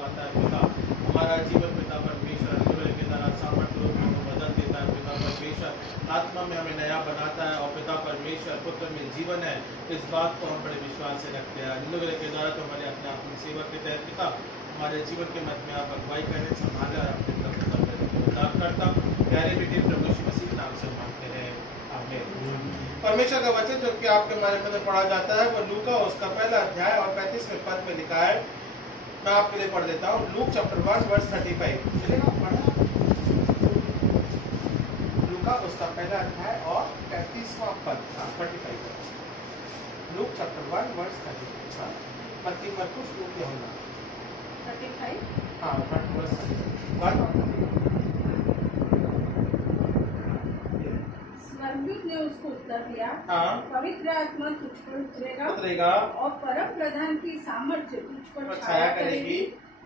उगाता है पिता। हमारा जीवन पिता परमेश्वर अनुग्रह के द्वारा सामर्थ्य रूप में बदल देता है पिता परमेश्वर। आत्मा में हमें नया बनाता है और पिता परमेश्वर पुत्र में जीवन है, इस बात को हम बड़े विश्वास से रखते हैं। अनुग्रह के द्वारा तो हमारे अपने आप में सेवक के तहत पिता हमारे जीवन के मध्य में आप अगुवाई करें, संभाले और अपने उद्धार करता प्यारे बेटे प्रभु यीशु मसीह के नाम से मांगते हैं, आमीन। परमेश्वर का वचन जो कि आपके हमारे में पढ़ा जाता है वो लूका उसका पहला अध्याय और 35वें पद में लिखा है। मैं आपके लिए पढ़ देता हूँ। लूक चैप्टर 1 वर्स 35 चलेगा पढ़ना। लूका उसका पहला अध्याय और 35वां पद 35। लूक चैप्टर 1 वर्स 35 मत्ती मरकुस लूक यूहन्ना 35 हाँ 1 स्वर्गदूत ने उसको उत्तर दिया, हाँ पवित्र आत्मा तुझ पर उतरेगा और परम प्रधान की सामर्थ्य तुझ पर छाया करेगी।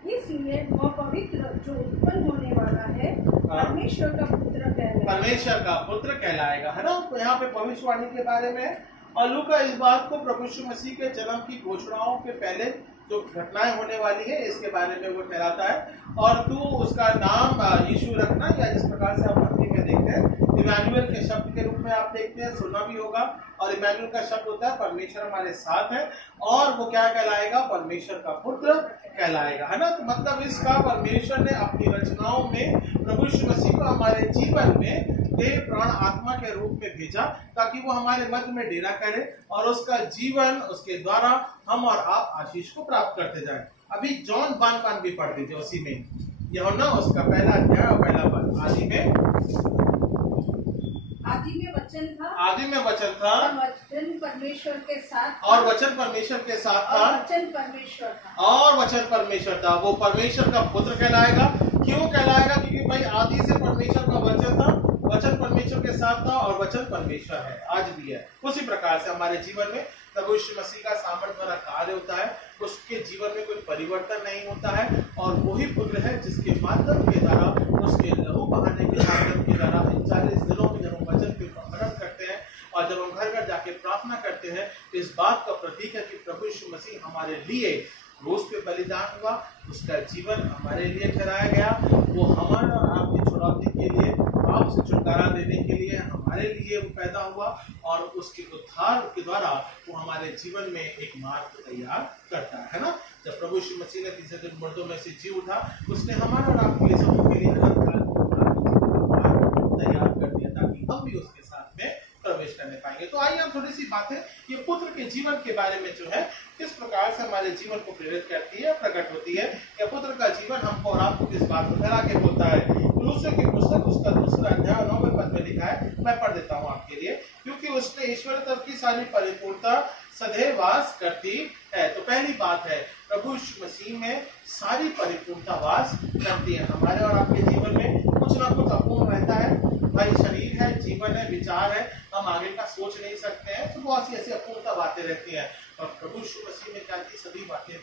इसलिए वह पवित्र जो उत्पन्न होने वाला है परमेश्वर का पुत्र कहलाएगा। परमेश्वर का पुत्र कहलाएगा, है ना। तो यहाँ पे भविष्यवाणी के बारे में और लूका इस बात को प्रभु यीशु मसीह के जन्म की घोषणाओं के पहले जो घटनाएं होने वाली है इसके बारे में वो कहलाता है। और तू उसका नाम यीशु रखना, या जिस प्रकार से आप भक्ति में देखते हैं इमैनुएल के शब्द के रूप में आप देखते हैं, सुना भी होगा। और इमैनुएल का शब्द होता है परमेश्वर हमारे साथ है, और वो क्या कहलाएगा? परमेश्वर का पुत्र कहलाएगा, है ना। तो मतलब इसका परमेश्वर ने अपनी रचनाओं में प्रभु यीशु मसीह को हमारे जीवन में देह प्राण आत्मा के रूप में भेजा ताकि वो हमारे मध्य में डेरा करे और उसका जीवन उसके द्वारा हम और आप आशीष को प्राप्त करते जाएं। अभी जॉन 1:1 भी पढ़ दीजिए उसी में, यूहन्ना उसका पहला अध्याय और पहला पद। आदि में वचन था, आदि में वचन था और वचन परमेश्वर के साथ था, और वचन परमेश्वर के साथ था, और वचन परमेश्वर था, और वचन परमेश्वर था। वो परमेश्वर का पुत्र कहलाएगा। क्यों कहलाएगा? क्योंकि भाई आदि से परमेश्वर का वचन था, वचन परमेश्वर के साथ था और वचन परमेश्वर है, आज भी है। उसी प्रकार से हमारे जीवन में प्रभु यीशु मसीह का सामर्थ्य वाला कार्य होता है, उसके जीवन में कोई परिवर्तन नहीं होता है, और वही पुत्र है जिसके माध्यम के द्वारा, उसके लहू बहाने के माध्यम के द्वारा 40 दिनों में जब हम वचन के मनन करते हैं और जब हम घर घर जाके प्रार्थना करते हैं, इस बात का प्रतीक है कि प्रभु यीशु मसीह हमारे लिए क्रूस पे बलिदान हुआ, उसका जीवन हमारे लिए ठहराया गया, वो हमारा आपकी छुड़ौती के लिए, पाप से छुटकारा देने के लिए हमारे लिए वो पैदा हुआ, और उसके उद्धार के द्वारा वो हमारे जीवन में एक मार्ग तैयार करता है ना। जब प्रभु यीशु मसीह ने तीसरे दिन मुर्दों में से जी उठा, उसने हमारे और आपके लिए सबके लिए तैयार कर दिया ताकि हम भी उसके साथ में प्रवेश करने पाएंगे। तो आइए हम थोड़ी सी बातें ये पुत्र के जीवन के बारे में जो है किस प्रकार से हमारे जीवन को प्रेरित करती है, प्रकट होती है। या पुत्र का जीवन हमको और आपको किस बात को फैला के बोलता है। कुलुस्सियों की पुस्तक उसका 2 अध्याय 9वें पद में लिखा है, मैं पढ़ देता हूँ आपके लिए। क्योंकि उसने ईश्वर तक की सारी परिपूर्णता सदैव वास करती है। तो पहली बात है प्रभु यीशु मसीह में सारी परिपूर्णता वास करती है। हमारे और आपके जीवन में कुछ ना कुछ अपूर्ण रहता है भाई, शरीर है, जीवन है, विचार है, हम आगे का सोच नहीं सकते हैं, तो बहुत सी ऐसी अपूर्णता बातें रहती हैं। और प्रभु यीशु मसीह में क्या की सभी बातें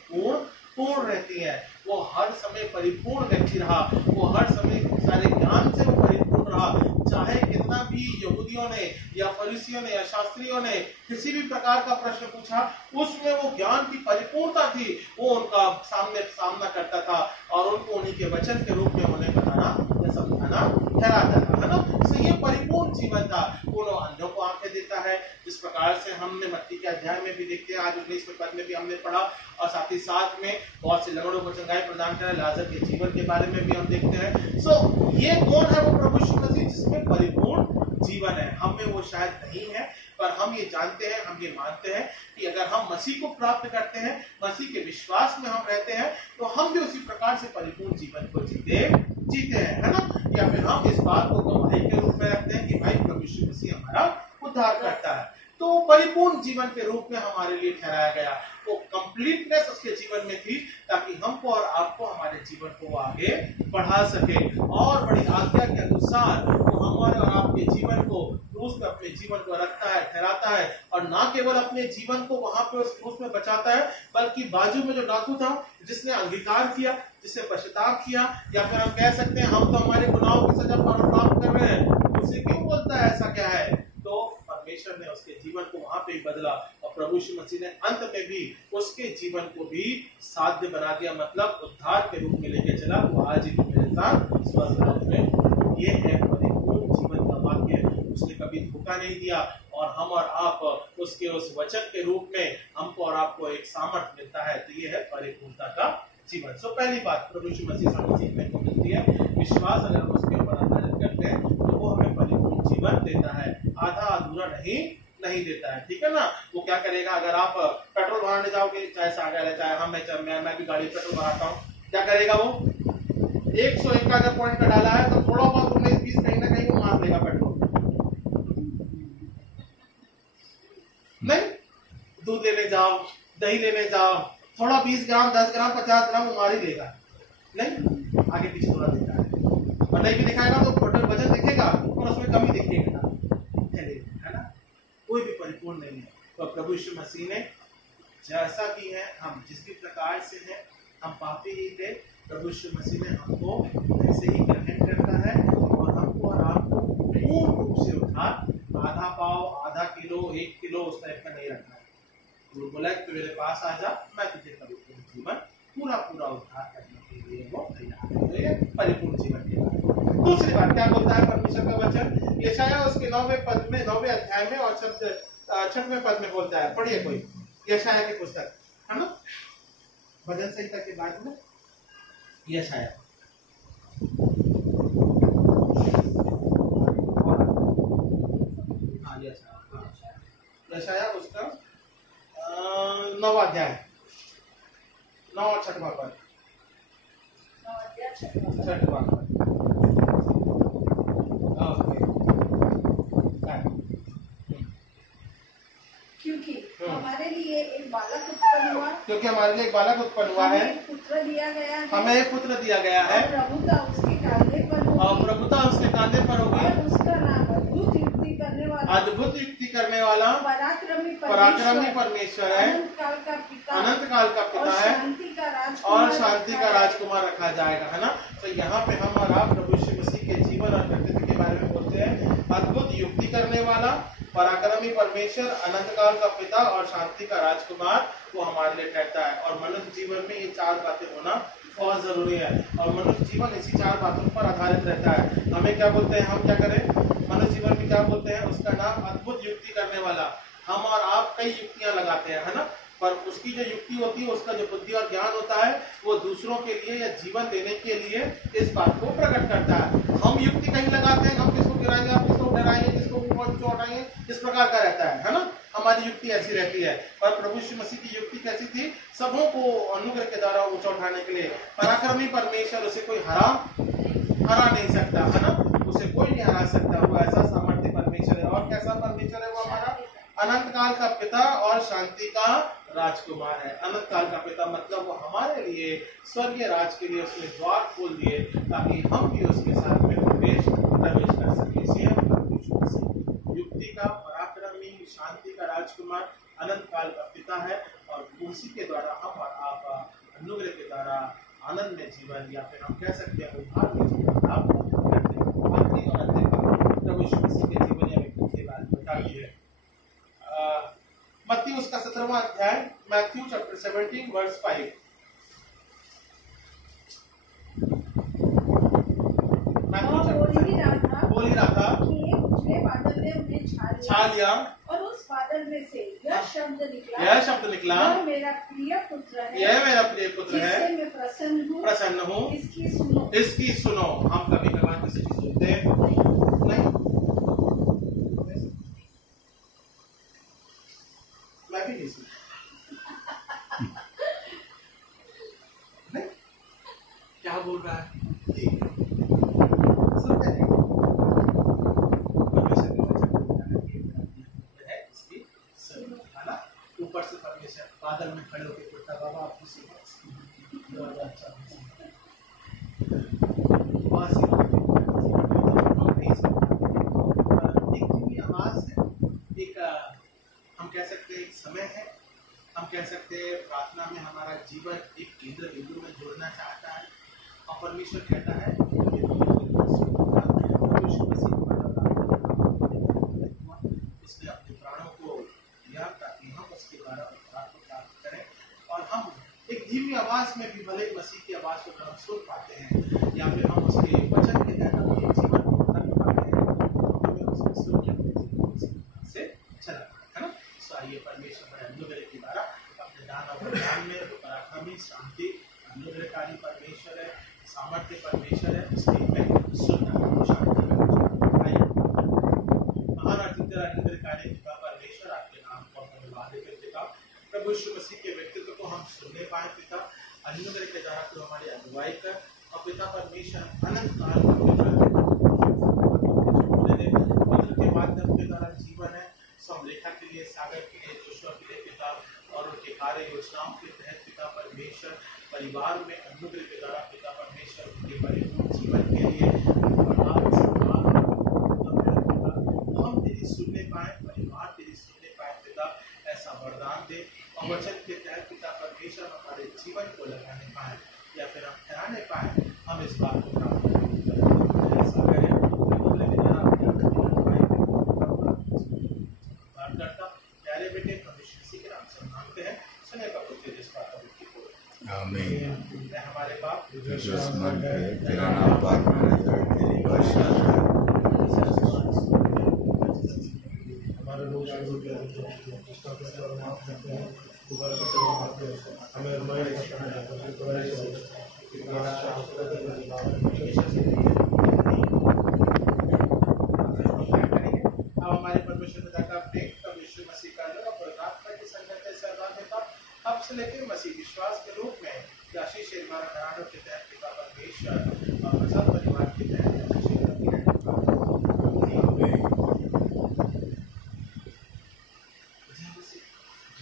पूर्ण रहती हैं। वो हर समय परिपूर्ण व्यक्ति रहा, वो हर समय सारे ज्ञान से वो परिपूर्ण रहा। चाहे कितना भी यहूदियों ने या फरीसियों ने या शास्त्रियों ने किसी भी प्रकार का प्रश्न पूछा, उसमें वो ज्ञान की परिपूर्णता थी, वो उनका सामना करता था और उनको उन्हीं के वचन के रूप में उन्हें बताना या समझाना ठहराता था, है ना। तो ये परिपूर्ण जीवन था। वो अंधों को आंखें देता है, जिस प्रकार से हमने मत्ती के अध्याय में भी देखते हैं, आज 19वें पद में भी हमने पढ़ा, और साथ ही साथ में बहुत से लंगड़ों को चंगाई प्रदान करा, लाजर के जीवन के बारे में भी हम देखते हैं। सो ये कौन है? वो प्रभु यीशु मसीह जिसमें परिपूर्ण जीवन है। हम में वो शायद नहीं है, पर हम ये जानते हैं, हम ये मानते हैं कि अगर हम मसीह को प्राप्त करते हैं, मसीह के विश्वास में हम रहते हैं, तो हम भी उसी प्रकार से परिपूर्ण जीवन को जीते हैं, है ना। या फिर हम इस बात को गवाही के रूप में रखते हैं कि भाई प्रभु यीशु मसीह हमारा उद्धार करता है। तो परिपूर्ण जीवन के रूप में हमारे लिए ठहराया गया। वो कंप्लीटनेस उसके जीवन में थी ताकि हमको और आपको हमारे जीवन को आगे बढ़ा सके, और बड़ी आज्ञा के अनुसार वो हमारे और आपके जीवन को क्रूस पे अपने जीवन को रखता है, ठहराता है, और ना केवल अपने जीवन को वहां पे उस क्रूस में बचाता है, बल्कि बाजू में जो डाकू था जिसने अंगीकार किया, जिसने पश्चाताप किया, या फिर हम कह सकते हैं हम तो हमारे गुनाहों की सजा प्राप्त कर रहे हैं, उसे क्यों बोलता है ऐसा क्या है? तो परमेश्वर ने उसके जीवन को वहां पे ही बदला और प्रभु यीशु मसीह ने अंत में भी उसके जीवन को भी साध्य बना दिया, मतलब उद्धार के रूप में लेके चला। वो आज ही मेरे साथ स्वर्ग में। ये है परिपूर्ण जीवन का वाक्य। उसने कभी धोखा नहीं दिया और हम और आप उसके उस वचन के रूप में हमको और आपको एक सामर्थ्य मिलता है। तो ये है परिपूर्णता का जीवन। सो पहली बात प्रभु यीशु मसीह से हमें सीखने को मिलती है, विश्वास अगर हम उसके ऊपर आधारित करते हैं तो वो हमें परिपूर्ण जीवन देता है, आधा अधूरा नहीं देता है। ठीक है ना। वो क्या करेगा, अगर आप पेट्रोल भराने जाओगे, चाहे सागर है चाहे हम मैं भी गाड़ी पेट्रोल भराता हूँ, क्या करेगा वो 101 का अगर पॉइंट का डाला है तो थोड़ा बहुत 19-20 कहीं ना कहीं वो मार लेगा पेट्रोल। नहीं, दूध लेने जाओ, दही लेने जाओ, थोड़ा 20 ग्राम 10 ग्राम 50 ग्राम वो मार ही लेगा। नहीं, आगे पीछे थोड़ा देता है और नहीं भी दिखाएगा तो टोटल वजन दिखेगा और उसमें कमी दिखेगा, है ना। कोई भी परिपूर्ण नहीं है। तो प्रभु यीशु मसीह ने जैसा भी है, हम जिस भी प्रकार से हैं, हम पापी ही थे, प्रभु यीशु मसीह ने हमको ऐसे ही ग्रहण करता है और हमको और आपको पूर्ण रूप से उद्धार, आधा पाव आधा किलो 1 किलो उस टाइप का नहीं रखना है। वो बोला कि मेरे पास आ जा, मैं तुझे परिपूर्ण जीवन पूरा उद्धार करने के लिए वो तैयार है। तो ये परिपूर्ण जीवन के बारे में। दूसरी बात क्या बोलता है परमेश्वर का वचन, यशायाह उसके 9वें अध्याय में और 6वें पद में बोलता है। पढ़िए कोई यशायाह की पुस्तक, है ना, भजन संहिता के बाद में यशायाह यशायाह उसका 9वां अध्याय 9 और 6वां पद। क्योंकि हमारे लिए एक बालक उत्पन्न हुआ, है, पुत्र दिया गया है, हमें एक पुत्र दिया गया है, प्रभुता उसके कांधे पर होगी, और प्रभुता उसके कांधे पर होगी, और उसका नाम अद्भुत युक्ति करने वाला, पराक्रमी परमेश्वर है, अनंत काल का पिता है और शांति का राजकुमार रखा जाएगा, है ना। तो यहाँ पे हम और आप प्रभु यीशु मसीह के जीवन और व्यक्तित्व के बारे में बोलते हैं। अद्भुत युक्ति करने वाला, पराक्रमी परमेश्वर, अनंत काल का पिता और शांति का राजकुमार, वो हमारे लिए कहता है। और मनुष्य जीवन में ये 4 बातें होना बहुत जरूरी है और मनुष्य जीवन इसी 4 बातों पर आधारित रहता है। हमें क्या बोलते हैं, हम क्या करें मनुष्य जीवन में, क्या बोलते हैं, उसका नाम अद्भुत युक्ति करने वाला। हम और आप कई युक्तियां लगाते हैं, है ना, पर उसकी जो युक्ति होती है, उसका जो बुद्धि और ज्ञान होता है, वो दूसरों के लिए या जीवन देने के लिए इस बात को प्रकट करता है। हम युक्ति कहीं लगाते हैं, हम किसको गिराएंगे, आप किसको डराएंगे, किसको चोटाएंगे, इस प्रकार का रहता है ना। हमारी युक्ति ऐसी रहती है। पर प्रभु यीशु मसीह की युक्ति कैसी थी, सबों को अनुग्रह के द्वारा ऊंचा उठाने के लिए। पराक्रमी परमेश्वर, उसे कोई हरा नहीं सकता, है ना, उसे कोई नहीं हरा सकता। वो ऐसा सामर्थ्य परमेश्वर है। और कैसा परमेश्वर है वो हमारा, अनंत काल का पिता और शांति का राजकुमार है। अनंत काल का पिता मतलब वो हमारे लिए स्वर्गीय राज के लिए उसने द्वार खोल दिए ताकि हम भी उसके साथ में प्रवेश कर सके। इसे युक्ति का, पराक्रमी, शांति का राजकुमार, अनंत काल का पिता है और उसी के द्वारा हम और आप अनुग्रह के द्वारा आनंद में जीवन, या फिर हम कह सकते हैं उद्धार में जीवन प्राप्त करते हैं। आखिरी और अंतिम प्रभु यीशु मसीह के जीवन या व्यक्ति के बारे में बता दी है। मत्ती उसका 17वां अध्याय, मैथ्यू चैप्टर 17 वर्स 5। बोल ही रहा था कि एक उजले बादल ने उन्हें छा लिया और उस बादल में से यह शब्द निकला, यह मेरा प्रिय पुत्र है, जिससे मैं प्रसन्न हूँ, इसकी सुनो। हम कभी कभार किसी की सुनते हैं नहीं, मैं भी नहीं सुनता नहीं, क्या बोल रहा है, सुनते हैं। ऊपर से परमेश्वर बादल में खड़े होकर बोलता, बाबा आपकी सेवा एक आवाज है, एक हम कह सकते हैं एक समय है, हम कह सकते हैं प्रार्थना में हमारा जीवन एक केंद्र बिंदु में जोड़ना चाहता है और परमेश्वर कहता है उसने अपने प्राणों को दिया ताकि हम विश्वास में भी भले ही मसीह की आवाज को हम सुन पाते हैं या फिर हम उसके वचन के तहत अपने जीवन को कर पाते हैं, हमें उसको सुन के अपने जीवन से चला है ना। सो आइए परमेश्वर बड़े अनुग्रह के द्वारा अपने दान और ज्ञान में पराक्रमी, शांति, अनुग्रहकारी परमेश्वर है, सामर्थ्य परमेश्वर है, उसके में सुनना शांति में महान अनुग्रहकारी पिता परमेश्वर, आपके नाम को धन्यवाद देते पिता। प्रभु यीशु मसीह के व्यक्तित्व को हम सुनने पाए पिता, अनुग्रह के द्वारा तो हमारी अगुवाई कर, और पिता परमेश्वर अनंत काल के माध्यम के द्वारा जीवन है समरेखा के लिए, सागर के लिए, जोशुआ के लिए पिता, और उनके कार्य योजनाओं के तहत पिता परमेश्वर परिवार में अनुग्रह के द्वारा पिता परमेश्वर उनके परिपूर्ण जीवन के लिए हम तेरी सुनने पाए, परिवार तेरी सुनने पाए पिता, ऐसा वरदान दे। और वचन के तहत पिता परमेश्वर हमारे जीवन को लगाने पाए या फिर हम ठहराने पाए, हम इस बात को प्राप्त करें, ऐसा करें प्यारे बेटे परमेश्वर मसीह के नाम से मांगते हैं, सुने का पुत्र जिस बात आमीन। हमारे बाप जो आसमान पे, तेरा नाम पाक माना जाए, तेरी बादशाह हमारे लोग हमारे परमेश्वर पिता का प्रेम, परमेश्वर मसीह का लव और प्रार्थना की संगत से सहभागिता अब से लेकर मसीह विश्वास के रूप में आशीष हमारा घरानों के तहत पिता परमेश्वर और सब परिवार के तहत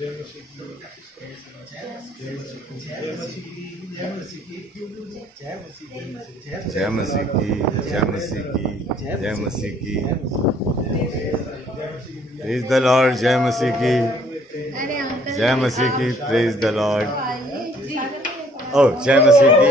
जय मसीह की, जय मसीह की, जय मसीह की, जय मसीह की, जय मसीह की, जय मसीह की, जय मसीह की, जय मसीह की, प्रेज द लॉर्ड, जय मसीह की, जय मसीह की, प्रेज द लॉर्ड, ओ जय मसीह की।